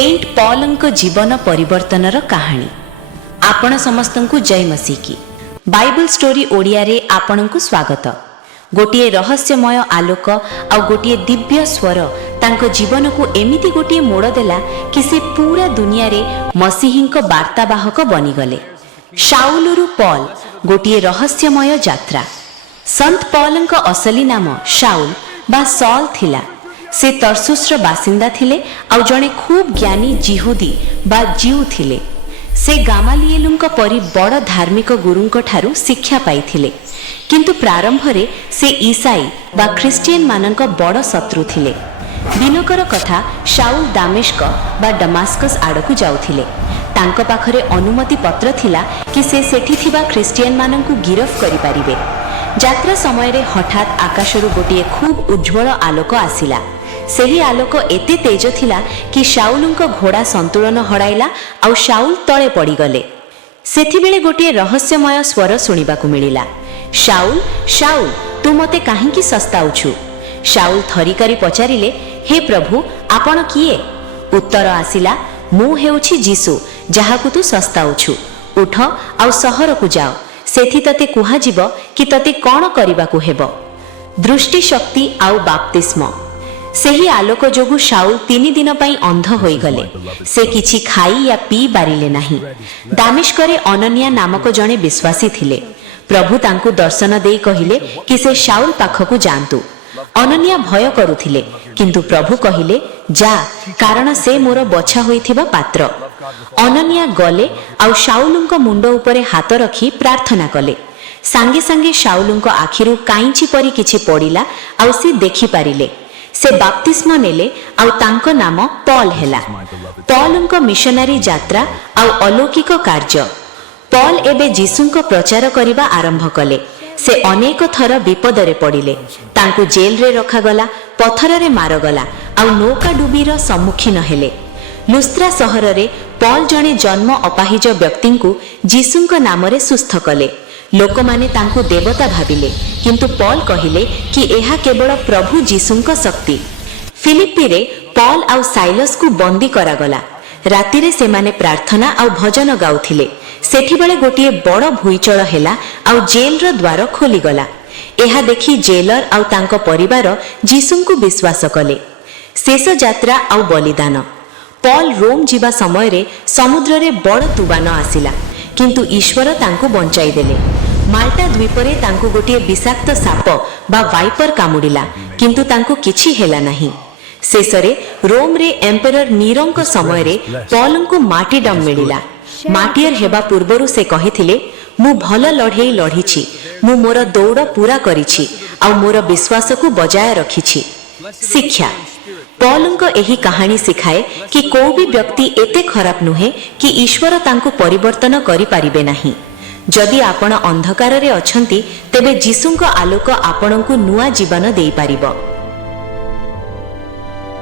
Saint पॉलଙ୍କ जीवन परिवर्तनर कहानी। आपण समस्तंकु जय मसीह की। बाइबल स्टोरी ओडिया रे आपणंकु स्वागत। गोटिए रहस्यमय आलोक आ गोटिए दिव्य स्वर तांको जीवन को एमिति गोटिए मोड़ देला कि से पूरा दुनिया रे मसीहिंक वार्तावाहक बनिगले। शाउलरु पॉल गोटिए रहस्यमय यात्रा। संत पॉलଙ୍କ असली नाम शाउल बा सॉल थिला। से तर्सुसर बासिंदा थिले आउ जणे खूब ज्ञानी जिहुदी बा जीव थिले। से गामालिएलुंक परि बड़ धार्मिक गुरुंक ठारू शिक्षा पाइथिले, किंतु प्रारंभ रे से ईसाई बा ख्रिस्टियन मानक बड़ शत्रु थिले। दिनकर कथा शाउल दामेस्क बा डमास्कस आड़कू जाउथिले। तांको पाखरे अनुमति पत्र थिला कि से सेठी थिबा ख्रिस्टियन माननकु गिरफ करि पारिबे। यात्रा समय रे हठात आकाशरु गोटिए खूब उज्ज्वल आलोक आसिला। सेही आलोक एते तेज थिला कि शाउलुंक घोड़ा संतुलन हराइला आउ शाउल तळे पड़ी गले। सेथिबेले गोटिए रहस्यमय स्वर सुनिबाकू मिलिला, शाउल शाउल तू मते काहेकि सस्ताउछु? शाउल थरी करी पचारिले, हे प्रभु आपण किए? उत्तर आसिला, मु हेउछि जीसु जाहाकू तू सस्ताउछु। उठ आउ सहर को जाओ, सेथि तते कुहा जीव कि तते कोन करिबाकू हेबो। दृष्टि शक्ति आउ बाप्तिस्म। सेही आलोक जोगु शाउल 3 दिन पई अंध होई गले। से किछि खाई या पी बारिले नाही। दामेस्करे अननिया नामक जणे विश्वासी थिले। प्रभु तांकु दर्शन देई कहिले कि से शाउल पाखकु जांतु। अननिया भय करुथिले, किंतु प्रभु कहिले जा, कारण से मोर बछा होइथिबा पात्र। अननिया गले आउ शाउलुंक मुंड उपरे हाथ रखी प्रार्थना कले। सांगे सांगे शाउलुंक आखिरु काईची परी किछि पड़िला आउ से देखि पारिले। से बाप्तिस्म नेले आउ तांको नाम पॉल हेला। पॉलଙ୍କ मिशनारी यात्रा आउ अलौकिक कार्य। पॉल एबे जीसुंक प्रचार करिबा आरंभ कले। से अनेक थर विपदरे पड़िले। तांकु जेल रे रखा गला, पत्थर रे मार गला आउ नौका डुबीर सम्मुखीन हेले। लुस्त्रा सहर रे पॉल जणे जन्म अपाहिज व्यक्तिंकु जीसुंक नाम रे सुस्थ कले। लोक माने तांकु देवता भाबिले, किंतु पॉल कहिले कि एहा केवल प्रभु जीसुंक शक्ति। फिलिप्पी रे पॉल आउ साइलस को बंदी करागला। राति रे सेमाने प्रार्थना आउ भजन गाउथिले। सेठी बेले गोटिए बड़ भुईचळ हेला आउ जेल रो द्वार खोली गला। एहा देखि जेलर आउ तांको परिवार जीसुंकु विश्वास कले। शेष यात्रा आउ बलिदान। पॉल रोम जीवा समय रे समुद्र रे बड़ तुबान आसिला, किंतु ईश्वर तांकु बंचाई देले। माल्टा द्वीपरे तांकु गोटिए विषाक्त साप बा वाइपर कामुडिला, किंतु तांकु किछि हेला नाही। शेषरे रोम रे एम्परर नीरोंक समय रे पॉलंकु मार्टिडम मिलिला। मार्टियर हेबा पूर्वरु से कहिथिले, मु भल लढेई लढिछि, मु मोर दौड़ पूरा करिछि आ मोर विश्वास को बजाय रखिछि। शिक्षा। पॉलंक एही कहानी सिखाए कि कोई भी व्यक्ति एते खराब नुहे कि ईश्वर तांकु परिवर्तन करि पारिबे नाही। जदि आपण अंधकार रे अछंती, तेबे जीसुंक आलोक आपणंकु नुआ जीवन देई पारिबो।